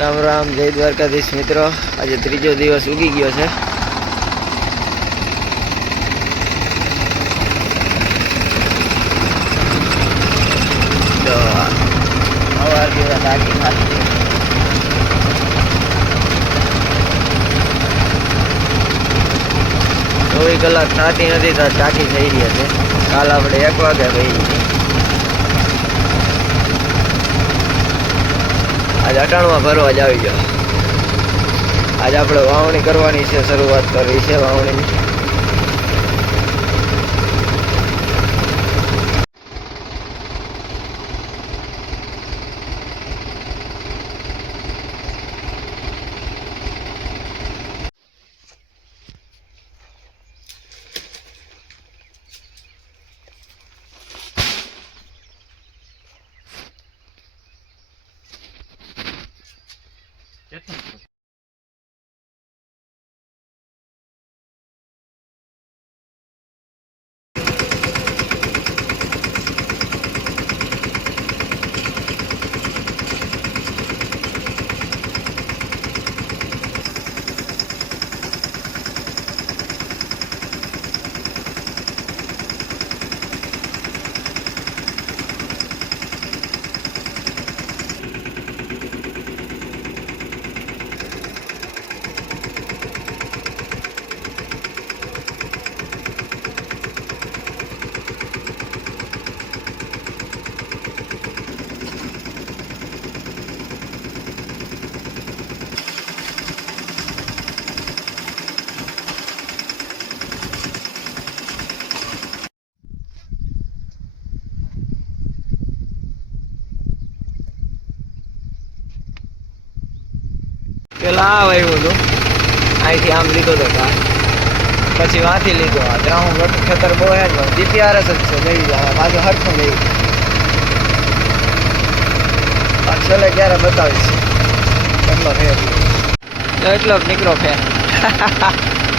રામ રામ જય દ્વારકાધીશ મિત્રો આજે ત્રીજો દિવસ ઉગી ગયો છે તો સવાર જેવા તાકી ખાતી ચોવીસ કલાક થતી નથી તો ચાકી થઈ રહ્યા છે કાલ આપણે એક વાગે ભાઈ આજ અટાણમાં ભરવા જ આવી ગયો આજ આપણે વાવણી કરવાની છે, શરૂઆત કરવી છે વાવણીની. Yetmez mi? પેલા આવ્યું હતું. અહીંથી આમ લીધો હતો કાર પછી વાંથી લીધો આ. ત્રાહું ગટ ખેતર બહુ હે ને જીપીઆરએસ જ છે. લઈ જાય બાજુ હરખું લઈ છેલ્લે ક્યારે બતાવીશ. કેટલો ફેર એટલો જ નીકળો ફેર.